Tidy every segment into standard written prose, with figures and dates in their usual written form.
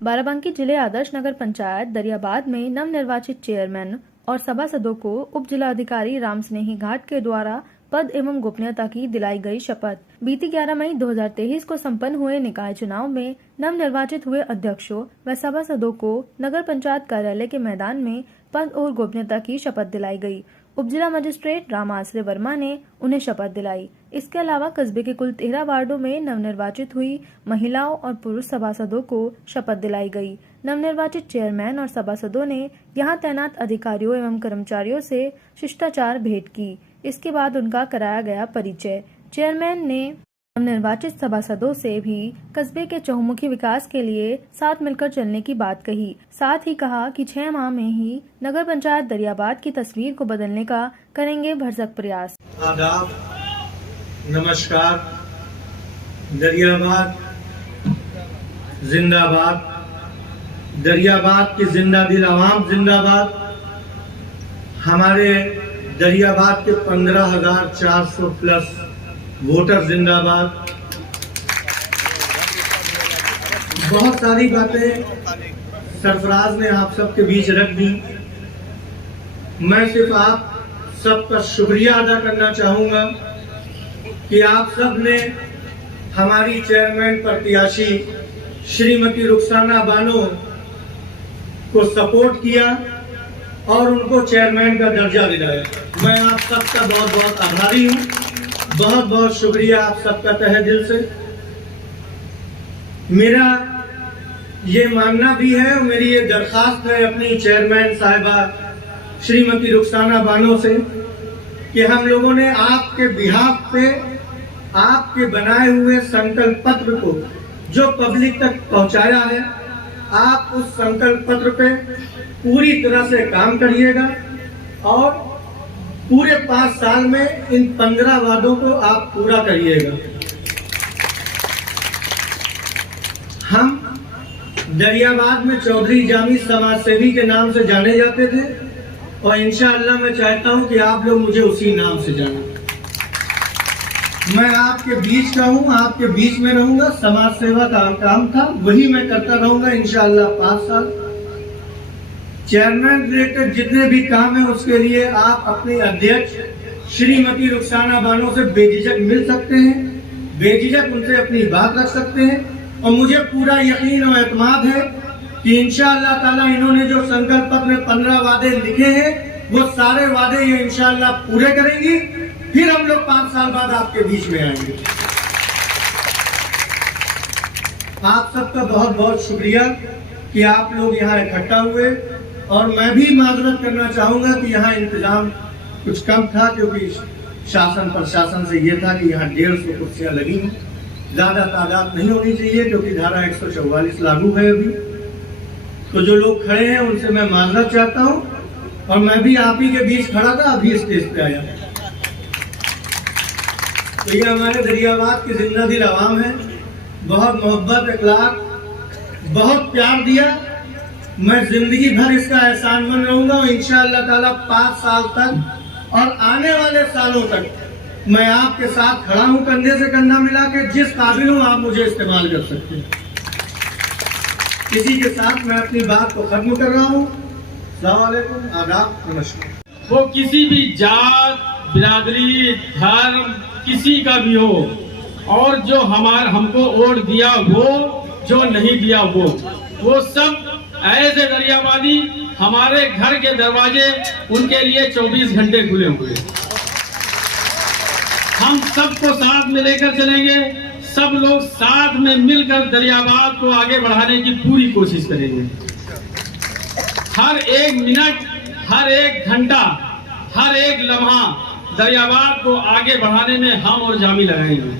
बाराबंकी जिले आदर्श नगर पंचायत दरियाबाद में नवनिर्वाचित चेयरमैन और सभासदों को उप जिलाधिकारी राम स्नेही घाट के द्वारा पद एवं गोपनीयता की दिलाई गई शपथ। बीती 11 मई 2023 को संपन्न हुए निकाय चुनाव में नवनिर्वाचित हुए अध्यक्षों व सभासदों को नगर पंचायत कार्यालय के मैदान में पद और गोपनीयता की शपथ दिलाई गई। उप जिला मजिस्ट्रेट राम आश्रय वर्मा ने उन्हें शपथ दिलाई। इसके अलावा कस्बे के कुल 13 वार्डों में नवनिर्वाचित हुई महिलाओं और पुरुष सभासदों को शपथ दिलाई गई। नवनिर्वाचित चेयरमैन और सभासदों ने यहां तैनात अधिकारियों एवं कर्मचारियों से शिष्टाचार भेंट की। इसके बाद उनका कराया गया परिचय। चेयरमैन ने नवनिर्वाचित सभासदों से भी कस्बे के चहुमुखी विकास के लिए साथ मिलकर चलने की बात कही। साथ ही कहा कि 6 माह में ही नगर पंचायत दरियाबाद की तस्वीर को बदलने का करेंगे भरसक प्रयास। आदाब, नमस्कार। दरियाबाद जिंदाबाद, दरियाबाद की जिंदा दिल आवाम जिंदाबाद। हमारे दरियाबाद के 15,400 प्लस वोटर जिंदाबाद। बहुत सारी बातें सरफराज ने आप सबके बीच रख दी। मैं सिर्फ आप सबका शुक्रिया अदा करना चाहूंगा कि आप सब ने हमारी चेयरमैन प्रत्याशी श्रीमती रुखसाना बानो को सपोर्ट किया और उनको चेयरमैन का दर्जा दिलाया। मैं आप सबका बहुत बहुत आभारी हूँ। बहुत बहुत शुक्रिया आप सबका तहे दिल से। मेरा ये मानना भी है और मेरी ये दरखास्त है अपनी चेयरमैन साहिबा श्रीमती रुखसाना बानो से कि हम लोगों ने आपके बिहाफ पे आपके बनाए हुए संकल्प पत्र को जो पब्लिक तक पहुंचाया है, आप उस संकल्प पत्र पे पूरी तरह से काम करिएगा और पूरे 5 साल में इन 15 वादों को आप पूरा करिएगा। हम दरियाबाद में चौधरी जामी समाज सेवी के नाम से जाने जाते थे और इंशाअल्लाह मैं चाहता हूं कि आप लोग मुझे उसी नाम से जानें। मैं आपके बीच का हूं, आपके बीच में रहूंगा। समाज सेवा का काम था, वही मैं करता रहूंगा इंशाअल्लाह 5 साल। चेयरमैन रिलेटेड जितने भी काम है उसके लिए आप अपने अध्यक्ष श्रीमती रुखसाना बानो से बेझिझक मिल सकते हैं, बेझिझक उनसे अपनी बात रख सकते हैं और मुझे पूरा यकीन और एतमाद है कि इंशाअल्लाह ताला इन्होंने जो संकल्प पत्र में 15 वादे लिखे हैं वो सारे वादे ये इंशाअल्लाह पूरे करेंगी। फिर हम लोग 5 साल बाद आपके बीच में आएंगे। आप सबका बहुत बहुत शुक्रिया कि आप लोग यहाँ इकट्ठा हुए और मैं भी माजरत करना चाहूंगा कि यहाँ इंतजाम कुछ कम था क्योंकि शासन प्रशासन से ये था कि यहाँ 150 कुर्सियां लगी हैं, ज्यादा तादाद नहीं होनी चाहिए क्योंकि धारा 144 लागू है अभी। तो जो लोग खड़े हैं उनसे मैं माजरत चाहता हूँ और मैं भी आप ही के बीच खड़ा था, अभी स्टेज पे आया। तो ये हमारे दरियाबाद की जिंदा दिल आवाम है, बहुत मोहब्बत अखलाक बहुत प्यार दिया। मैं जिंदगी भर इसका एहसानमंद रहूंगा और इंशाअल्लाह ताला 5 साल तक और आने वाले सालों तक मैं आपके साथ खड़ा हूं, कंधे से कंधा मिला के। जिस काबिल हूं आप मुझे इस्तेमाल कर सकते हैं। इसी के साथ मैं अपनी बात को खत्म कर रहा हूं। अस्सलाम वालेकुम, आदाब, नमस्कार। वो किसी भी जात, बिरादरी, धर्म किसी का भी हो और जो हमको वोट दिया वो, जो नहीं दिया वो सब ऐसे दरियाबादी हमारे घर के दरवाजे उनके लिए 24 घंटे खुले हुए। हम सबको साथ में लेकर चलेंगे, सब लोग साथ में मिलकर दरियाबाद को आगे बढ़ाने की पूरी कोशिश करेंगे। हर एक मिनट, हर एक घंटा, हर एक लम्हा दरियाबाद को आगे बढ़ाने में हम और जामी लगाएंगे।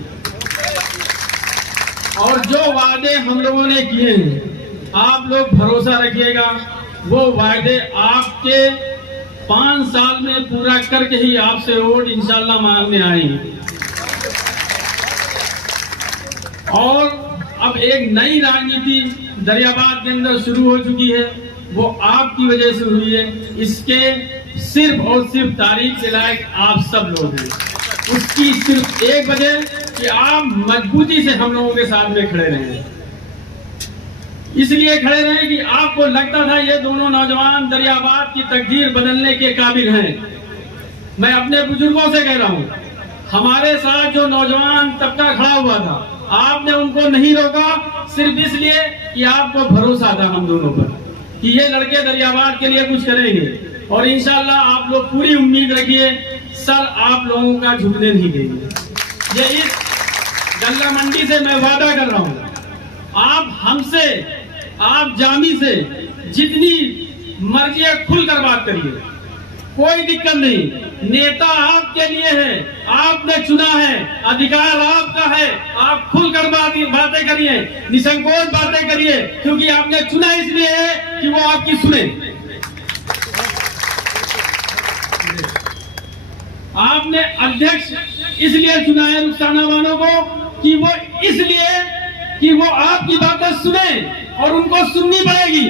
और जो वादे हम लोगों ने किए हैं आप लोग भरोसा रखिएगा, वो वायदे आपके 5 साल में पूरा करके ही आपसे वोट इंशाल्लाह मांगने आएंगे। और अब एक नई राजनीति दरियाबाद के अंदर शुरू हो चुकी है, वो आपकी वजह से हुई है। इसके सिर्फ और सिर्फ तारीफ के लायक आप सब लोग हैं। उसकी सिर्फ एक वजह कि आप मजबूती से हम लोगों के साथ में खड़े रहे। इसलिए खड़े रहे कि आपको लगता था ये दोनों नौजवान दरियाबाद की तकदीर बदलने के काबिल हैं। मैं अपने बुजुर्गों से कह रहा हूँ, हमारे साथ जो नौजवान तबका खड़ा हुआ था, आपने उनको नहीं रोका सिर्फ इसलिए कि आपको भरोसा था हम दोनों पर कि ये लड़के दरियाबाद के लिए कुछ करेंगे। और इंशाल्लाह आप लोग पूरी उम्मीद रखिए, सर आप लोगों का झुकने नहीं देंगे। ये इस गल्ला मंडी से मैं वादा कर रहा हूँ, आप हमसे, आप जामी से जितनी मर्जी है खुलकर बात करिए, कोई दिक्कत नहीं। नेता आपके लिए है, आपने चुना है, अधिकार आपका है, आप खुलकर बातें करिए, निसंकोच बातें करिए, क्योंकि आपने चुना इसलिए है कि वो आपकी सुने। आपने अध्यक्ष इसलिए चुना है रुखसाना बानो को कि वो इसलिए कि वो आपकी बातें सुने और उनको सुननी पड़ेगी,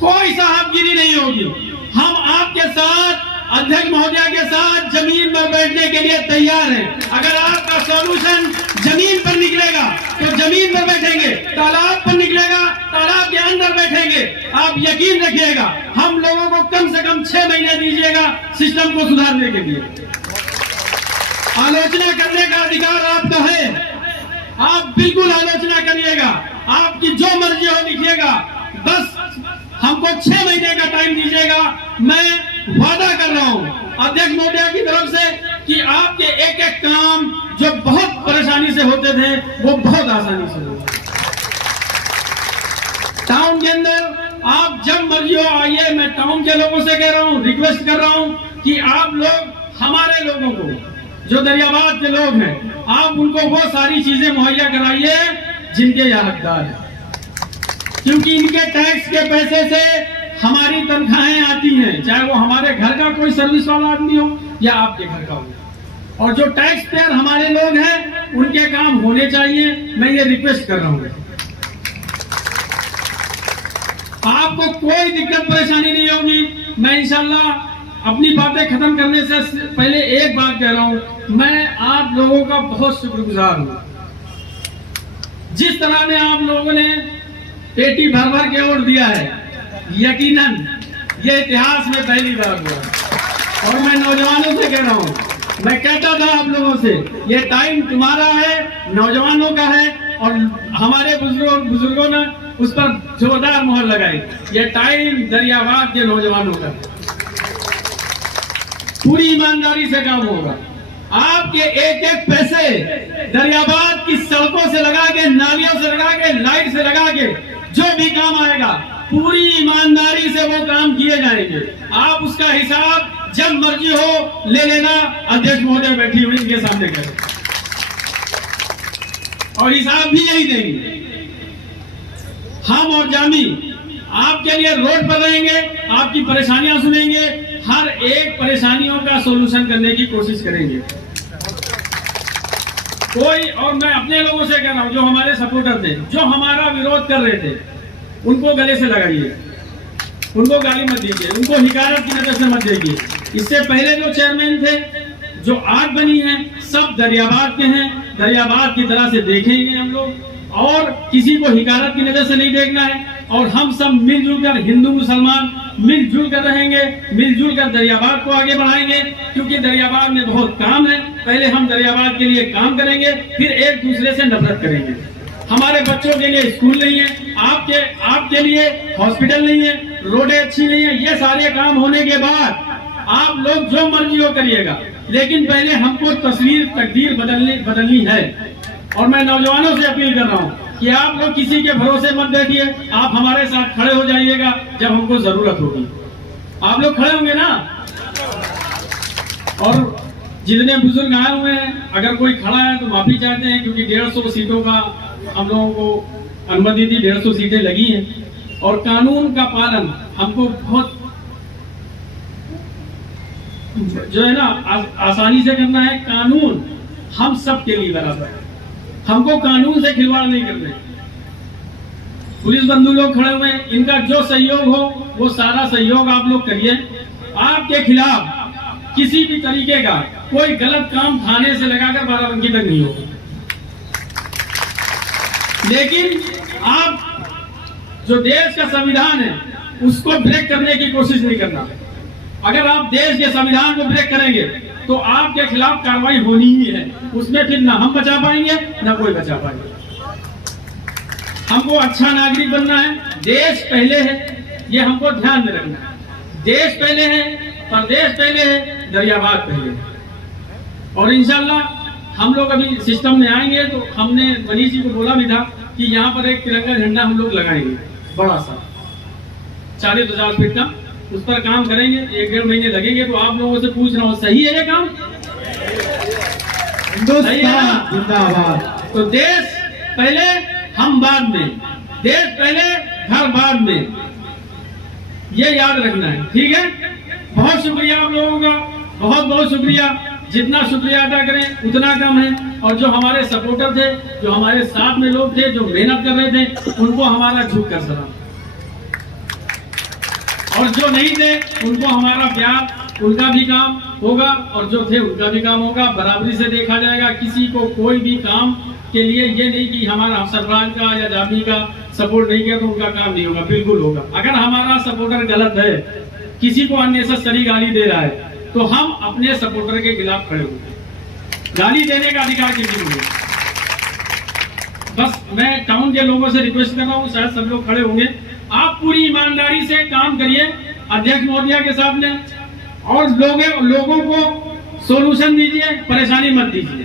कोई साहबगिरी नहीं होगी। हम आपके साथ, अध्यक्ष महोदया के साथ जमीन पर बैठने के लिए तैयार हैं। अगर आपका सॉल्यूशन जमीन पर निकलेगा तो जमीन पर बैठेंगे, तालाब पर निकलेगा तालाब के अंदर बैठेंगे। आप यकीन रखिएगा, हम लोगों को कम से कम 6 महीने दीजिएगा सिस्टम को सुधारने के लिए। आलोचना करने का अधिकार आपका है, आप बिल्कुल आलोचना करिएगा, आपकी जो मर्जी हो लिखिएगा, बस हमको 6 महीने का टाइम दीजिएगा। मैं वादा कर रहा हूँ अध्यक्ष महोदया की तरफ से कि आपके एक एक काम जो बहुत परेशानी से होते थे वो बहुत आसानी से होगा। टाउन के अंदर आप जब मर्जी हो आइए। मैं टाउन के लोगों से कह रहा हूँ, रिक्वेस्ट कर रहा हूँ कि आप लोग हमारे लोगों को, जो दरियाबाद के लोग हैं, आप उनको वो सारी चीजें मुहैया कराइए जिनके यहाँ हकदार है, क्योंकि इनके टैक्स के पैसे से हमारी तनख्वाहें आती हैं, चाहे वो हमारे घर का कोई सर्विस वाला आदमी हो या आपके घर का हो। और जो टैक्स पेयर हमारे लोग हैं उनके काम होने चाहिए। मैं ये रिक्वेस्ट कर रहा हूँ, आपको कोई दिक्कत परेशानी नहीं होगी। मैं इंशाल्लाह अपनी बातें खत्म करने से पहले एक बात कह रहा हूँ, मैं आप लोगों का बहुत शुक्रगुजार हूँ। जिस तरह ने आप लोगों ने पेटी भर भर के वोट दिया है, यकीनन ये इतिहास में पहली बार हुआ। और मैं नौजवानों से कह रहा हूँ, मैं कहता था आप लोगों से, ये टाइम तुम्हारा है, नौजवानों का है, और हमारे बुजुर्गों ने उस पर जोरदार मोहर लगाई। ये टाइम दरियाबाद के नौजवानों का, पूरी ईमानदारी से काम होगा। आपके एक एक पैसे दरियाबाद की सड़कों से लगा के, नालियों से लगा के, लाइट से लगा के, जो भी काम आएगा पूरी ईमानदारी से वो काम किए जाएंगे। आप उसका हिसाब जब मर्जी हो ले लेना, अध्यक्ष महोदय बैठी हुई इनके सामने करें और हिसाब भी यही देंगे। हम और जामी आपके लिए रोड पर रहेंगे, आपकी परेशानियां सुनेंगे, हर एक परेशानियों का सोल्यूशन करने की कोशिश करेंगे। कोई, और मैं अपने लोगों से कह रहा हूं, जो हमारे सपोर्टर थे, जो हमारा विरोध कर रहे थे, उनको गले से लगाइए, उनको गाली मत दीजिए, उनको हिकारत की नजर से मत देखिए। इससे पहले जो चेयरमैन थे, जो आज बनी हैं, सब दरियाबाद के हैं, दरियाबाद की तरह से देखेंगे हम लोग, और किसी को हिकारत की नजर से नहीं देखना है। और हम सब मिलजुल कर, हिंदू मुसलमान मिलजुल कर रहेंगे, मिलजुल कर दरियाबाद को आगे बढ़ाएंगे, क्योंकि दरियाबाद में बहुत काम है। पहले हम दरियाबाद के लिए काम करेंगे, फिर एक दूसरे से नफरत करेंगे। हमारे बच्चों के लिए स्कूल नहीं है, आपके लिए हॉस्पिटल नहीं है, रोडें अच्छी नहीं है। ये सारे काम होने के बाद आप लोग जो मर्जी हो करिएगा, लेकिन पहले हमको तकदीर बदलनी है। और मैं नौजवानों से अपील कर रहा हूँ कि आप लोग किसी के भरोसे मत बैठिए, आप हमारे साथ खड़े हो जाइएगा जब हमको जरूरत होगी। आप लोग खड़े होंगे ना? और जितने बुजुर्ग आए हुए हैं, अगर कोई खड़ा है तो माफी चाहते हैं, क्योंकि 150 सीटों का हम लोगों को अनुमति थी, 150 सीटें लगी हैं। और कानून का पालन हमको बहुत जो है ना आसानी से करना है। कानून हम सब के लिए बराबर है, हमको कानून से खिलवाड़ नहीं करना है। पुलिस बंधु लोग खड़े हुए हैं, इनका जो सहयोग हो वो सारा सहयोग आप लोग करिए। आपके खिलाफ किसी भी तरीके का कोई गलत काम थाने से लगाकर बाराबंकी तक नहीं होगा। लेकिन आप जो देश का संविधान है उसको ब्रेक करने की कोशिश नहीं करना। अगर आप देश के संविधान को ब्रेक करेंगे तो आपके खिलाफ कार्रवाई होनी ही है। उसमें फिर ना हम बचा पाएंगे ना कोई बचा पाएंगे। हमको अच्छा नागरिक बनना है, देश पहले है, ये हमको ध्यान में रखना है। देश पहले है, प्रदेश पहले है, दरियाबाद पहले है। और इंशाल्लाह हम लोग अभी सिस्टम में आएंगे तो हमने मनीष जी को बोला भी था कि यहाँ पर एक तिरंगा झंडा हम लोग लगाएंगे, बड़ा सा 40,000 फीट का, उस पर काम करेंगे। 1-1.5 महीने लगेंगे। तो आप लोगों से पूछ रहा हूँ, सही है ये काम? हिंदुस्तान जिंदाबाद। तो देश पहले, हम बाद में, देश पहले, घर बाद में, ये याद रखना है। ठीक है, बहुत शुक्रिया आप लोगों का, बहुत बहुत शुक्रिया। जितना शुक्रिया अदा करें उतना कम है। और जो हमारे सपोर्टर थे, जो हमारे साथ में लोग थे, जो मेहनत कर रहे थे, उनको हमारा झुक कर सलाम। और जो नहीं थे उनको हमारा प्यार, उनका भी काम होगा और जो थे उनका भी काम होगा। बराबरी से देखा जाएगा। किसी को कोई भी काम के लिए ये नहीं कि हमारा सरपंच का या जामी का सपोर्ट नहीं किया तो उनका काम नहीं होगा, बिल्कुल होगा। अगर हमारा सपोर्टर गलत है, किसी को अननेसेसरी गाली दे रहा है, तो हम अपने सपोर्टर के खिलाफ खड़े होंगे। गाली देने का अधिकार किसी को नहीं। बस मैं टाउन के लोगों से रिक्वेस्ट कर रहा हूँ, शायद सब लोग खड़े होंगे, आप पूरी ईमानदारी से काम करिए अध्यक्ष महोदया के सामने और लोगों को सोल्यूशन दीजिए, परेशानी मत दीजिए।